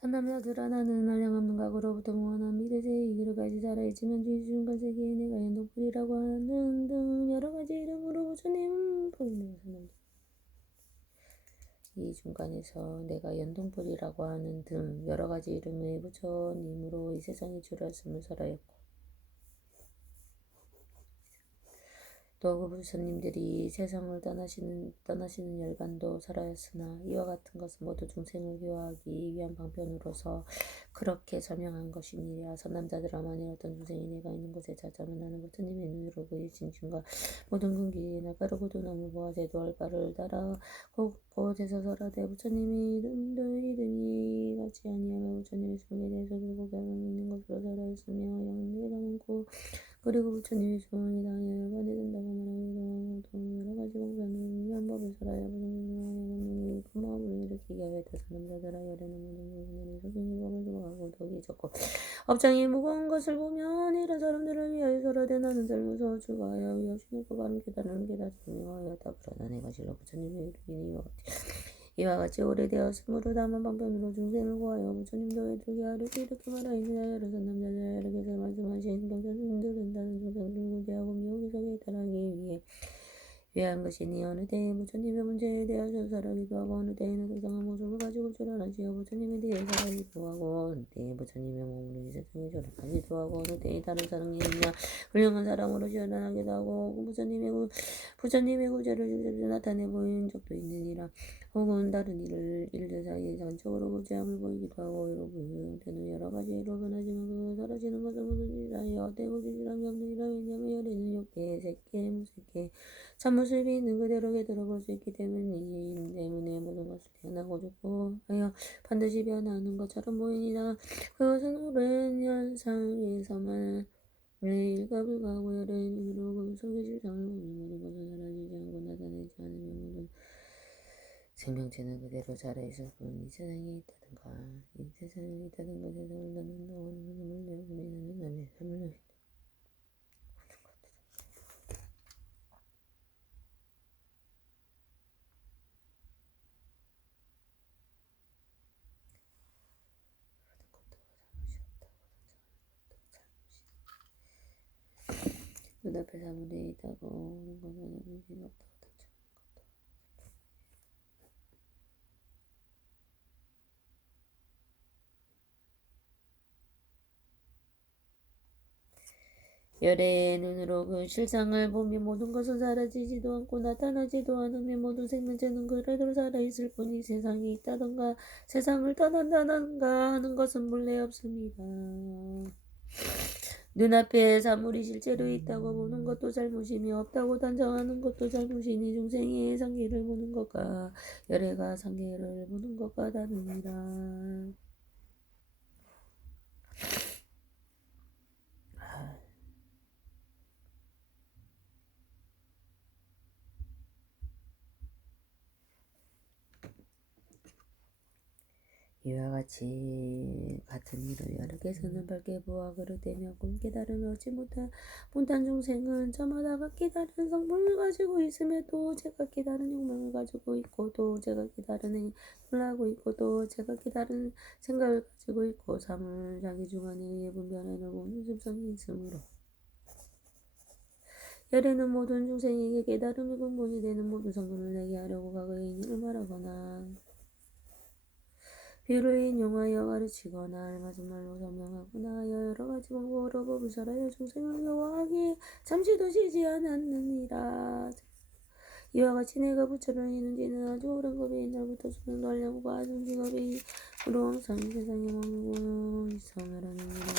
선남자들아 나는 한량없는 각오로부터 무한한 미래세 이르까지 살아있지만 주중간 세계에 내가 연동불이라고 하는 등 여러가지 이름으로 부처님 보이는 이 중간에서 내가 연동불이라고 하는 등 여러가지 이름의 부처님으로 이 세상에 주렸음을 설하였고 또 그 부처님들이 세상을 떠나시는 열반도 설하였으나 이와 같은 것은 모두 중생을 교화하기 위한 방편으로서 그렇게 설명한 것이니라. 선남자들아 만일 어떤 중생이 내가 있는 곳에 찾아오면 나는 부처님의 눈으로 그의 진중과 모든 근기나 가르고도 나무 보아 제도할 바를 따라 곳곳에서 설하되 부처님의 이름이 같이 아니하며 부처님의 수명에 대해서 들고 결함이 있는 것으로 설하였으며 영내가 많고 그리고 부처님의 수명이 당연히 열반이 된다고 말하기도 또 여러 가지 방편을 위한 법을 설하여 부처님의 마음을 일으키게 하였다. 선남자들아 열에는 모든 부분들이 소중히 법을 들어가고 덕이 적고 업장이 무거운 것을 보면 이런 사람들을 위하여 설하되 나는 젊어서 주가하여 위하시니까 바른 깨달음을 깨닫으며 하였다. 그러나 내가 실로 부처님의 이름이 이와 같이 오래되었으므로 다만 방편으로 중생을 구하여 부처님도 애들게 하려고 이렇게 말하이느냐. 여러 선남자들에게서 말씀하신 경전들을 된다는 중생들을 구제하고 미혹의 속에 달하기 위한 것이니 어느 때에 부처님의 문제에 대하여 설하기도 하고 어느 때에는 특정한 모습을 가지고 출연하시어 부처님에 대해 설하기도 하고 어느 때에 부처님의 몸으로 이 세상에 출연하기도 하고 어느 때에 다른 사람이나 훌륭한 사람으로 출연하기도 하고 부처님의 구제를 직접 나타내 보인 적도 있느니라. 혹은 다른 일들 사이에 전적으로 구제함을 보이기도 하고 이로 보이는 형태는 여러 가지로 변하지만 그 사라지는 것은 무슨 일이라 여대고 지지람이 없느니라. 왜냐하면 열에는 욕계, 색계, 무색계, 참모습이 있는 그대로 들어볼 수 있기 때문에 모든 것을 태어나고 죽고 하여 반드시 변하는 것처럼 보이니라. 그것은 오랜 현상에서만 일과 불가하고 열의 눈으로 그 속의 실상을 보는 모든 것은 사라지지 않고 나타내지 않으면 모든 생명체는 그대로 살아있을 뿐 이 세상에 있다든가 이 세상에 있다든 것에서 흘러난다고 하는 것을 내가 우리는 남의 삶을 눈앞에 사물이 있다고 하는 것은 의미가 없다고 열의 눈으로 그 실상을 보면 모든 것은 사라지지도 않고 나타나지도 않으며 모든 생명체는 그대로 살아있을 뿐이 세상이 있다던가 세상을 떠난다던가 하는 것은 본래 없습니다. 눈앞에 사물이 실제로 있다고 보는 것도 잘못이며 없다고 단정하는 것도 잘못이니 중생이 상계를 보는 것과 열애가 상계를 보는 것과 다릅니다. 이와 같은 일을 여러 개서는 밝게 보아 그릇되며 깨달음을 얻지 못한 중생은 저마다 각기 다른 성품을 가지고 있으며 또 제각기 다른 욕망을 가지고 있고 또 제각기 다른 행위를 하고 있고 또 제각기 다른 생각을 가지고 있고 사물 자기 주관에 의해 분별하는 모든 습성이 있으므로 열에는 모든 중생에게 깨달음이 근본이 되는 모든 성분을 내게 하려고 과거의 인연을 말하거나 비유를 인용하여 가르치거나 알맞은 말로 설명하거나 하여 여러 가지 방법으로 법을 설하여 중생을 교화하기에 잠시도 쉬지 않았느니라. 이와 같이 내가 부처를 이는지는 아주 오랜 법에 옛날부터 수명도 하려고 아준 직업이 으로 항상 세상에 머물고 있어 말하는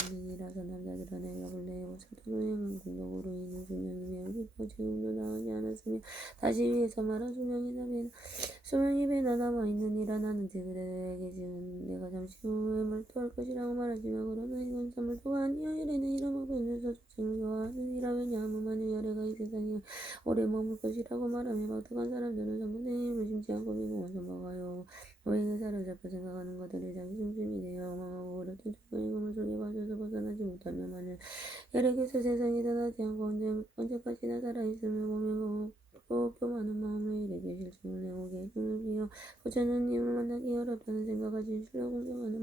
일이니라. 선남자들아 내가 본래 보살도로 향한 공덕으로 인한 수명이 매우 깊고 지금도 나가지 않았으며 다시 위에서 말한 수명이 배나 남아있느니라. 나는 그들에게 지금 내가 잠시 후에 몰두할 것이라고 말하지만 그러나 이건 몰두가 아니여 이래는 이런 방편에서 중생을 교화하느니라. 왜냐하면 만일 열애가 이 세상에 오래 머물 것이라고 말하며 박득한 사람들은 전부 내 힘을 심지 않고 미공을 선박하여 오행에 사로잡혀 생각하는 것들이 자기 중심이 되어 망하고 어렸던 죽음의 그물 속에 빠져서 벗어나지 못하며 만일 열애께서 세상에 떠나지 않고 언제까지나 살아있으며 보면 꼭 교만한 마음으로 일에게 실증을 내고 계획을 비어 부처님을 만나기 어렵다는 생각과 진실로 공경하는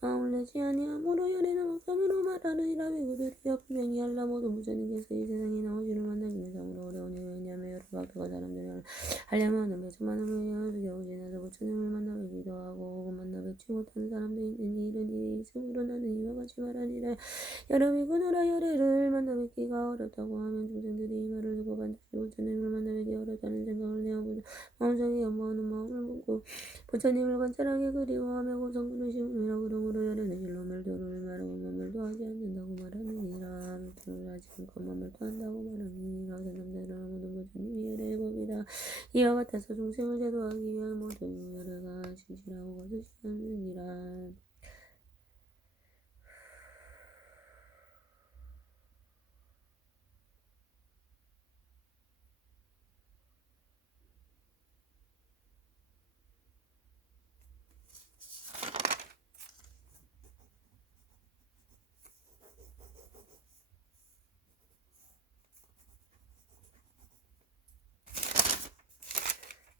마음을 내지 아니하므로 열이나 목전으로 말하느니라. 비구들이여 분명히 알라. 모든 부처님께서 이 세상에 나오시를 만나기는 참으로 어려우니 왜냐하면 여러 각도가 사람들이 하려면 배수많은 분야에서 겨우 지나서 부처님을 만나 뵙기도 하고 혹은 만나 뵙지 못하는 사람도 있으니 이런 일이 있으므로 나는 이와 같이 말하니라. 여러분이 그노라. 열애를 만나 뵙기가 어렵다고 하면 중생들이 이 말을 듣고 반드시 부처님을 만나 뵙기 어렵다는 생각을 내어보자 마음속에 연모하는 마음을 먹고 부처님을 간절하게 그리워하며 고성군을 심으라. 그러므로 열애는 일로 멸도를 말하고 멸도하지 않는다고 말하느니라. 멸도를 하지 않고만 멸도한다고 말하느니라. 남자들은 모든 부처님이 열애의 법이다. 이와 같아서 중생을 제도하기 위한 모든 열애가 진실하고 거짓이 않느니라.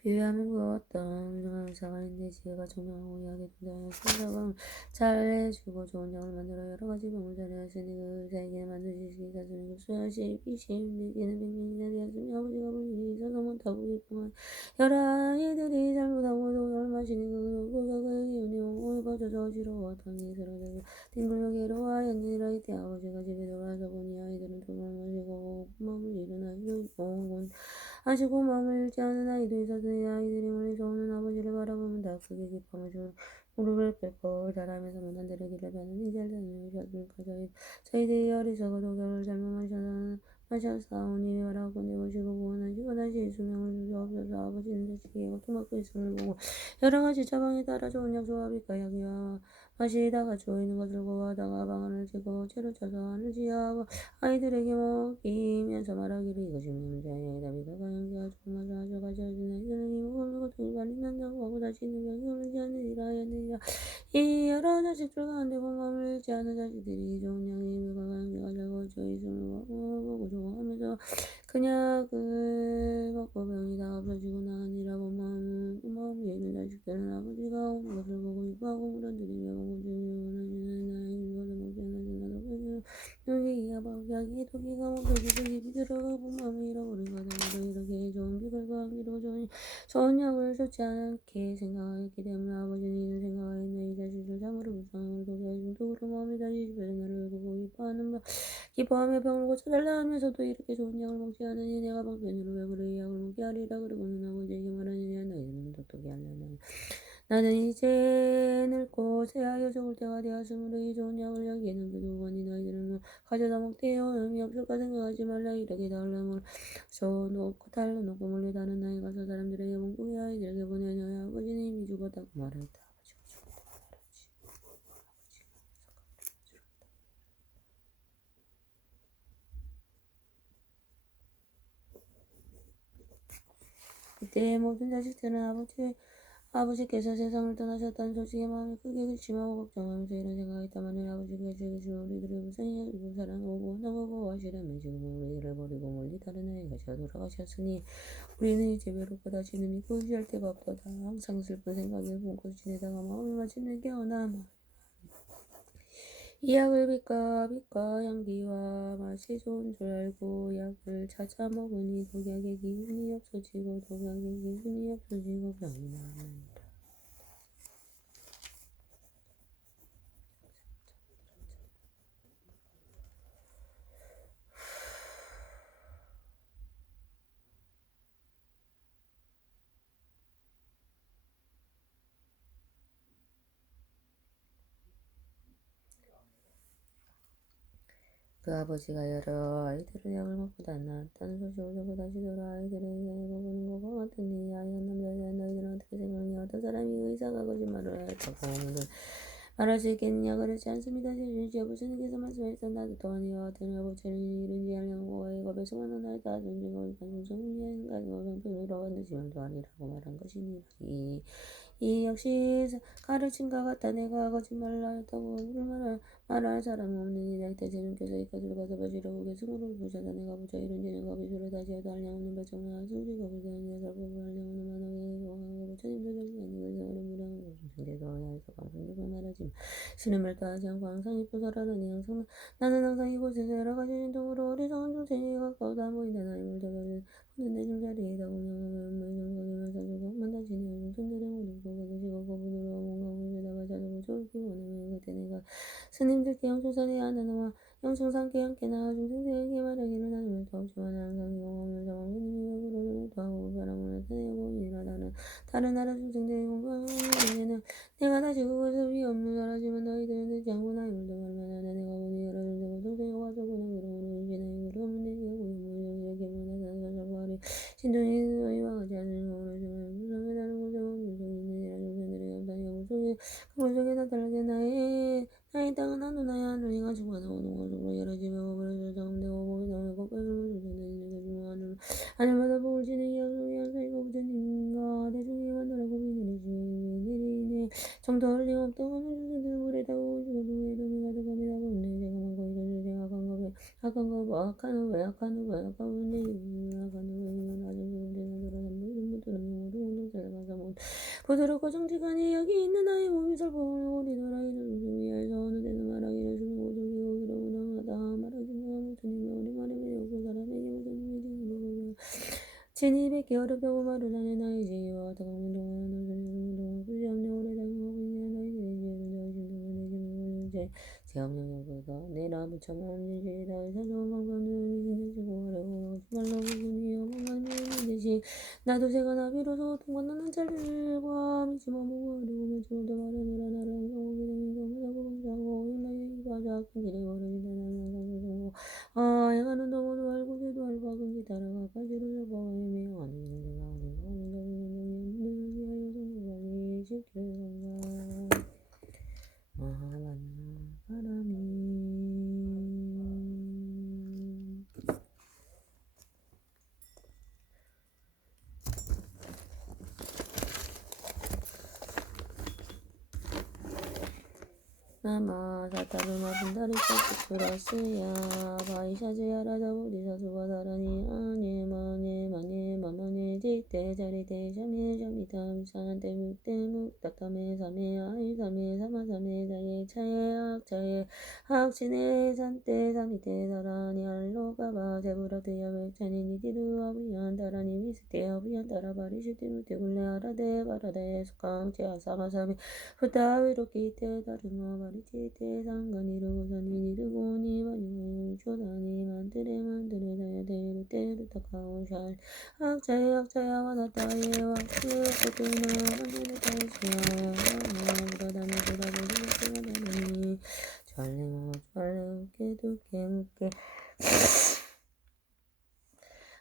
비유하면 그와 같다. 무증한 의사가 있는데 지혜가 정명하고 이하게 등장하여 생각을 잘 해주고 좋은 약을 만들어 여러 가지 병을 자리하시니 그 의사에게는 반드시 시기사슴이 급수하시 비시임내기는 백명이나 되었으며 아버지가 볼 일이 있어서 못하고 기쁨한 여러 아이들이 잘못하고 독약을 마시니 그가 그의 기운이 몸을 퍼져서 어지러워 땅이 쓰러져서 뒹굴며 괴로워하였느니라. 이때 아버지가 집에 돌아와서 보니 아이들은 독약을 마시고 마음을 잃은 아이도 있고 아시고 마음을 잃지 않은 아이도 있었으니 아이들이 멀리서 오는 아버지를 바라보면 다 크게 기뻐하며 무릎을 꿇고 자라면서 문안들의 길을 가는 이잘다니며 셔들까. 저희들이 어리석어 독약을 잘못 마셨사오니 하라고 내보시고 구원하시고 다시 수명을 주옵소서. 아버지는 자식에게 고통받고 있음을 보고 여러 가지 처방에 따라 좋은 약소와 빛과 약이와 맛이 다 갖추어 있는 것을 구하다가 방안을 치고 채로 쳐서 하늘 지하고 아이들에게 먹이면서 말하기를 이것이 문자의 다비가 가양기가 조금마저 하셔가지고 아이들은 이목을 고통이 많이 난다고 하고 다시 있는 병이 오르지 않으리라 하였느니라. 이 여러 자식들 가운데 본마음을 잃지 않은 자식들이 좋은 양의 물과 가양기가 잘 거쳐 있음을 보고 좋아하면서 그약을 먹고 병이 다 없어지고 나으니라. 본마음이 있는 자식들은 아버지가 오는 것을 보고 기뻐하고 물어들이며 공주를 원하시는 나의 것을 먹지 않아서 여기야 박약이 토기가 먹혀지고 입이 들어가고 마음을 잃어버린 가정으로 이렇게 좋은 비결과 함기로 좋은 약을 좋지 않게 생각하였기 때문에 아버지는 이를 생각하였네. 이 자식을 참으로 불쌍함을 도기하여 중독으로 마음이 다시 집에서 나를 보고 기뻐하며 병을 고쳐달라 하면서도 이렇게 좋은 약을 먹지 않으니 내가 방편으로 왜 그래 이 약을 먹게 하리라. 그러고는 아버지에게 말하느냐. 너희들은 똑똑히 하려나. 나는 이제 늙고 새하여 죽을 때가 되었으므로 이 좋은 약을 여기에 남겨두고 가니 너희들은 가져다 먹되 의미 없을까 생각하지 말라. 이렇게 달람을 달라놓고 멀리 다른 나에 가서 사람들에게 몽둥이 아이들에게 보내 너희 아버지는 이미 죽었다고 말했다. 그때 모든 자식들은 아버지께서 세상을 떠나셨다는 소식에 마음이 크게 근심하고 걱정하면서 이런 생각했다마는 아버지께서 계시면 우리들을 불쌍히 여기고 사랑하고 원하고 보호하시려면 지금은 우리를 버리고 멀리 다른 아이가 되어 돌아가셨으니 우리는 이제 외롭고 다시는 믿고 의지할 데가 없도다. 항상 슬픈 생각에 붕고 지내다가 마음이 마침내 깨어나 이 약을 빛과 향기와 맛이 좋은 줄 알고 약을 찾아 먹으니 독약의 기운이 없어지고 병이 나으니라. 그 아버지가 여러 아이들은 약을 먹고 다 나았다는 소식을 듣고 다시 돌아 아이들에게 보는 것과 같으니 아이 한 남자에 대한 너희들은 어떻게 생각하니. 어떤 사람이 의사가 거짓말을 하였다고 말할 수 있겠느냐. 그렇지 않습니다. 주의 아버지께서 말씀하셨다. 나도 또한 이와 같은 아버지를 이른지 알려고 아이가 배송하는 나이다. 존재가 중성문의한 가지고 병편으로 반드시 말도 아니라고 말한 것이니 이 역시 가르침과 같다. 내가 거짓말을 하였다고 말할 사람은 없느니라. 이때 제주께서 이까지로 가서 바지라고 계승으로 보셔서 내가 보자 이런지는 거기서로 다시어도 한량 없는 발정을 하수지가 보자니 살포를 한량 없는 만하게 보하고 부처님 조정이 아니고 어른 무량하고 중생대도 야에서 방송적을 말하지만 신음을 다하지 않고 항상 이쁘더라더니 항상 나는 항상 이곳에서 여러 가지 진동으로 어리석은 중생이 가까우다 보인다. 나임을 잡아주는 내 중자리에다 운영하면 영광이면서 조금만 다시니 중생들의 모든 거가 계시고 그분으로 뭔가 물에다가 자주고 좋기 원하면 그때 내가 스님들께 영충산에 하나나와 영충산께 함께 나와 중생들에게 말하기를 나는 더없지만 항상 이용하면서 왕님이 외부로를 더하고 사람을 나타내고 이라 나는 다른 나라 중생들의 공부하는 내가 다시 그것을 위 없는 나라지만 너희들은 듣지 않고 나임을 더 말만하네. 내가 보니 여러 중생과 동생이 와서구나 그러므로 이제는 그러면 내게 고인물 이렇게 보내서 저거리 신동이 너희와 같이 하는 거로 정말 무상에 다른 곳에 온 중생이 있느니라. 중생들의 감사하고 속에 그물 속에 나타나게 나의 땅은 하누나의 하늘이 가지고 나오는 것으로 여러 집에 오버려서 정되고 목이 나오고 꽃배를 주는 게 중요한 하늘마다 복을 지는 이하성이 항상이고 부처님과 대중이 만나라고 비내리시네 정도 흘림없다고 하는 중생들은 물에 타고 죽어도 외동이 가득합니다. 본래 제가 많고 이런 중생 악한 법에 악한 법 악한 후배 악한 후배 악한 후배 악한 후배 나중 죽은 데나 돌아다니고 이런 것들은 모두 운동자를 가서 못 부드럽고 정직하니 여기 있는 아이 몸이 살포하고 우리나라 이런 중위에서 어느 데는 말하기를 주고 저기고 기로부당하다 말하기는 부처님과 우리 말에 매우고 사람에게 부처님이 지니고 진이백기 어렵다고 말을 하네. 나의 지혜와 다가오는 동안 너희들은 동안 부지없네 오래 당하고 있냐 너희들의 지혜를 너희신 동안 내 지혜를 제 제압력이다. 내라 부처만 지혜다. 사소한 방법은 이기내시고 하려고 하지 말라고 보니 어머나님의 대신 나도 새가 나비로서 통과하는 자들과 미치마 보고 하려고 마치고도 말하느라 나를 항상 오게 되면 경하다고 감사하고 연락이 가자 큰 길에 걸어진다. 나는 항상 성고 행하는 동안도 알고 죄도 알고 악은 길 따라가 가지로 잡아 헤매어 하는 내가 하는 거는 자기는 영이 위하여 성공하니 쉽게 마하반나 바람이 나마 사타르마 분다리까지 플러스야 바이샤즈야 라자보리사주가 다라니 아네 마네 마네 마마네 지때 자리때 샤메 샤미탐 산때 묵때 묵다타메 사메 아이 사메 사마 사메 자예 차예 악차예 악치네 산때 사미때 다라니 알로가바 제부라드야 벨차니 니디르 아부얀 다라니 미스테 아부얀 다라바리 슈티무테 굴레 아라데 바라데 수강체 아사마사미 후타위로키 때 다르마 바리치 때 상간 이르고서니 이르고니 바니마요 초다니 만드레 다야 데르 때르 타카오 샬 악차야 악차야 와나타예 와쿠 코트나 만드레 타이스야 무라다니 보다보리 무라다니 잘레모 잘레 우케 무케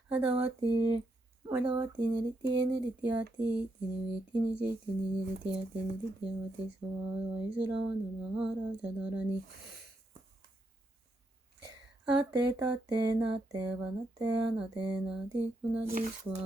하다와티 와다와티 네리티에 네리티아티 티니위 티니지 티니 네리티아티 네리티아와티 스와 와이스라와 나마하라 자다라니 아테 타테 나테 바나테 아나테 나디 구나디 스와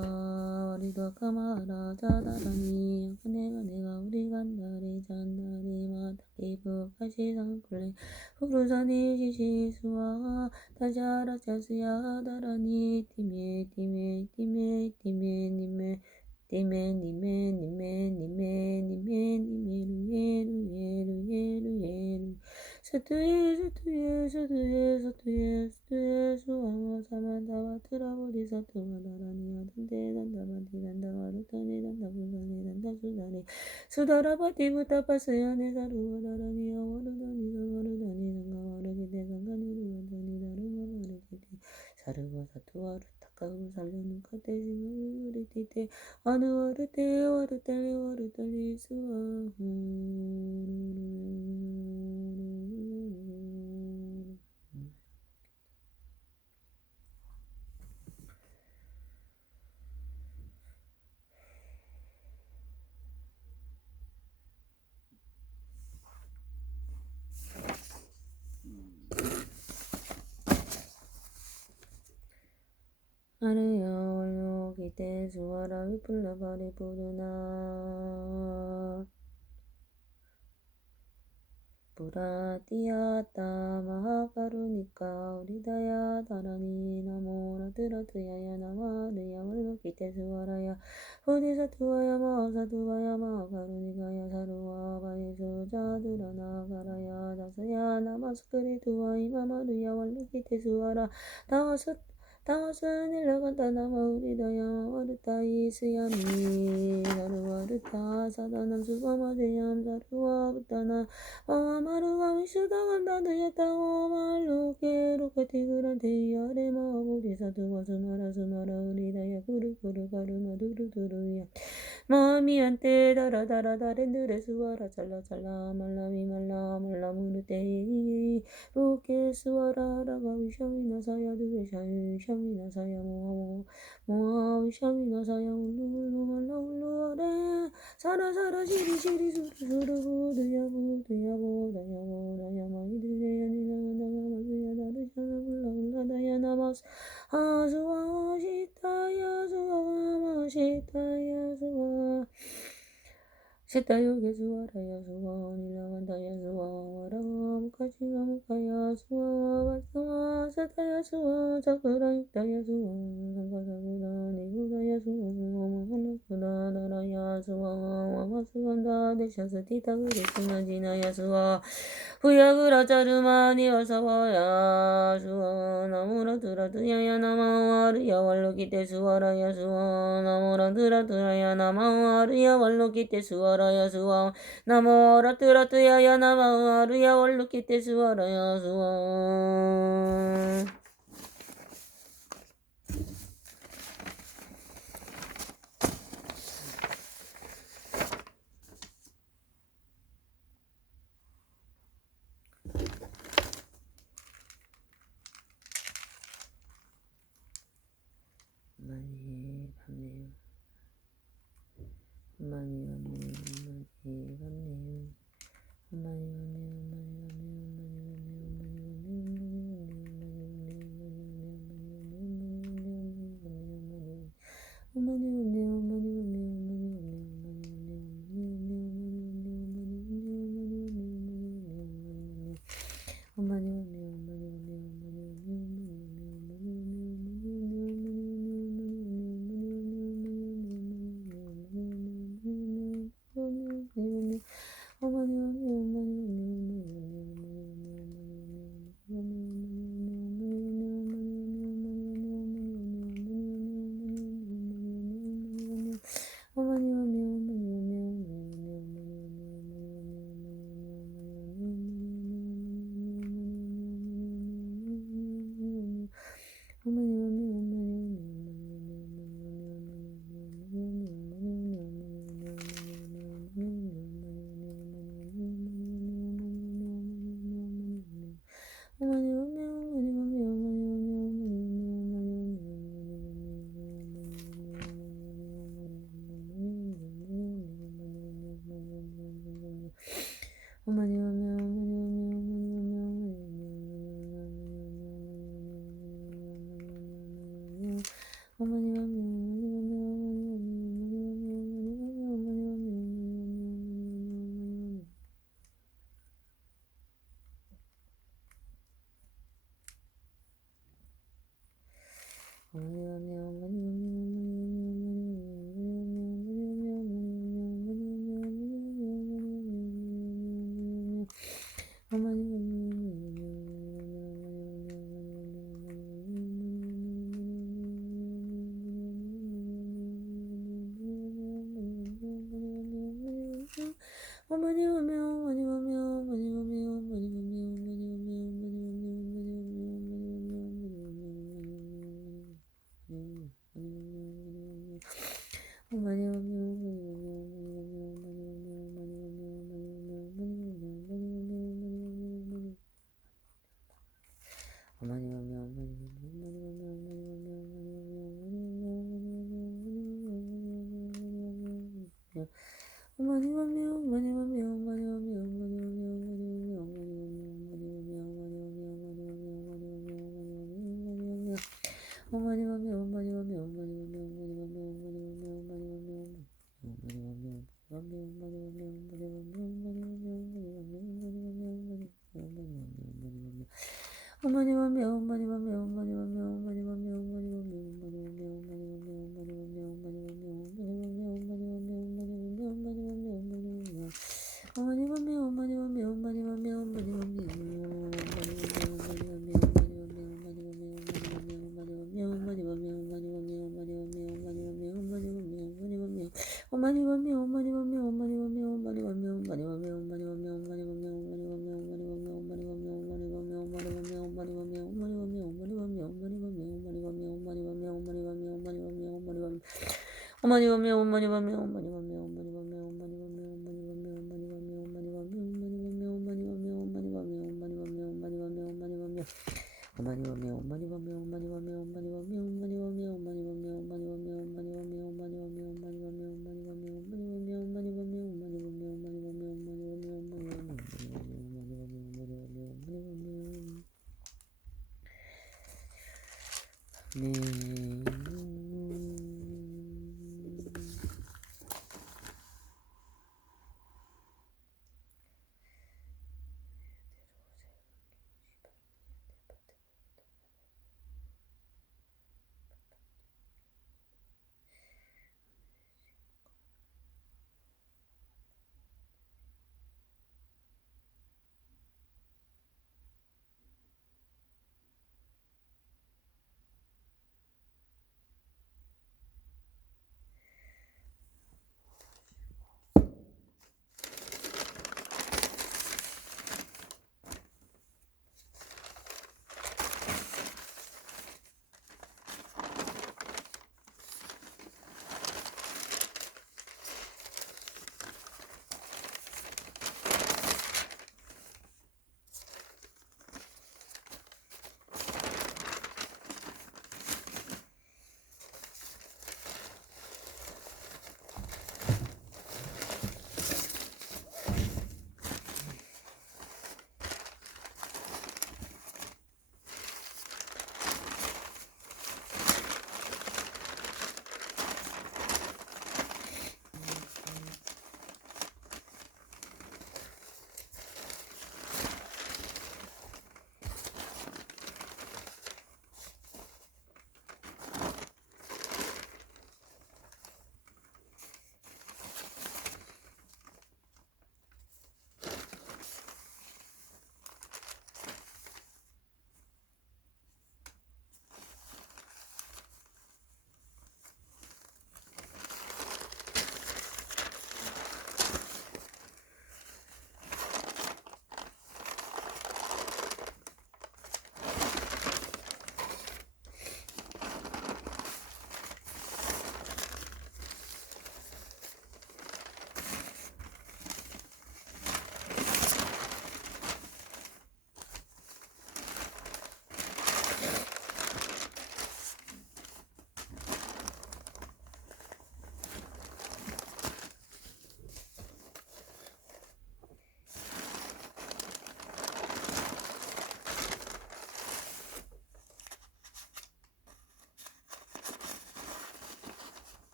와리도 카마라 자다라니 야카네가 내가 우리 간다리 잔다리 마타키 부카시 상플레 후루사니 시시스와 다자라 자스야 다라니 티메 티메 티메 티메 니메 티메 니메 니메 니메 니메 니메 루예 루예 루예 루예 루 사투예 사투예 사투예 사투예 사투예 수아와 사만다와 트라보리 사투와 나라니 아단데 단다바디 단다와르타니 단다분사니 단다수다니 수다라바디 부타파스야네 사루와 나라니 아와르다니 사와르다니 상가와르기대 상가니루와다니 다르마와르기대 사르와 사투와르 타카우 살려는 카테지마 우리티테 아누와르테 와르탈리 와르탈리 수아 아르여 월로 기대 수와라 위플라바리 부르나 부라디아따 마하가루니까 우리다야 다라니 나모라드라드야야 나마르야 월로키테 수와라야 후디사투와야 마하사투와야 마하가루니가야 사루와 바이수자드라 나가라야 다사야 나마스크리투와 이마마르야 월로키테 수와라 다와슨 일라간다 나마우리다야 와르타이 스야미 나루와르타 사다남 수바마제얌 사루와 부타나 마마루와 미슈다간다 드야타오 말루케 로케티그란테 야레마 보디사투와 수마라 수마라 우리다야 구르구르 가르마 두루두루야 마미안테 다라다라다렌드레 수와라 찰라찰라 말라미 말라 말라무르테 로케 수와라 라가 위샤미나 사야 두베샤이 샤미나 사야 모아 위샤미나 사야 울루울루 말라 울루아레 사라 사라 시리 시리 수루 수루 부드야 부드야 보다야 보다야 마이드야 니나가다가 마스야 다르샤나 불라 울라다야 나마스 아수와 시타야 수와 마시타야 수와 시타요게 수와라야 수와 니나간다야 수와 와라가 무카치가 무카야 수와 발사와 사타야 수와 자쿠라 육다야 수와 상가사구다 니구다야 수와 마하나쿠다 나라야 수와 와마스간다 데샤스 티타그리스나 지나야 수와 후야그라 짜르마니 와사와야 수와 나무라드라드야야 나마와르야 월로키테 수와라야 수와 나무라드라드야야 나마와르야 월로키테 수와라야 수와 나모라드라드야야 나마와르야 월로키테 수와라야 수와 많이 밤네요. 많이 밤네요. 많이 밤네요. 많이